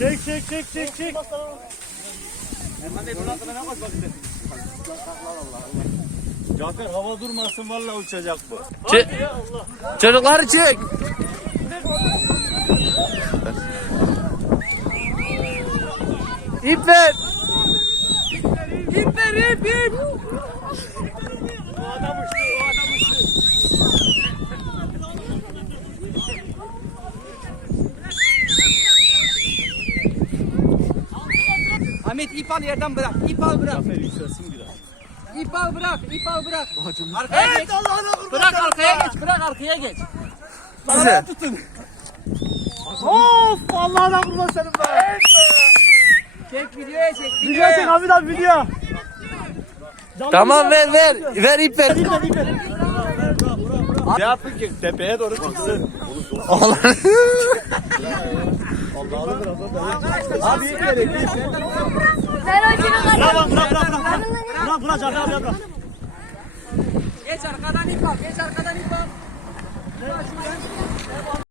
Çek. Cafer hava durmasın vallahi uçacak bu. Çocukları çek. İp ver. İp ver ip. O adam uçtu. Ahmet ip al yerden bırak. İp al bırak. Cafer yükselsin biraz. İp al bırak. Arkaya geç. Bırak arkaya geç. Size. Of Allah'ına kurban senin be. Çek videoya çek. Video çek abi video. Tamam ver. Ver ip ver. Ne yapın ki tepeye doğru çıksın. Oğlum. Abi ilk gerek. Ben o günü Bırak Cafer abi bırak. Geç arkadan ip al.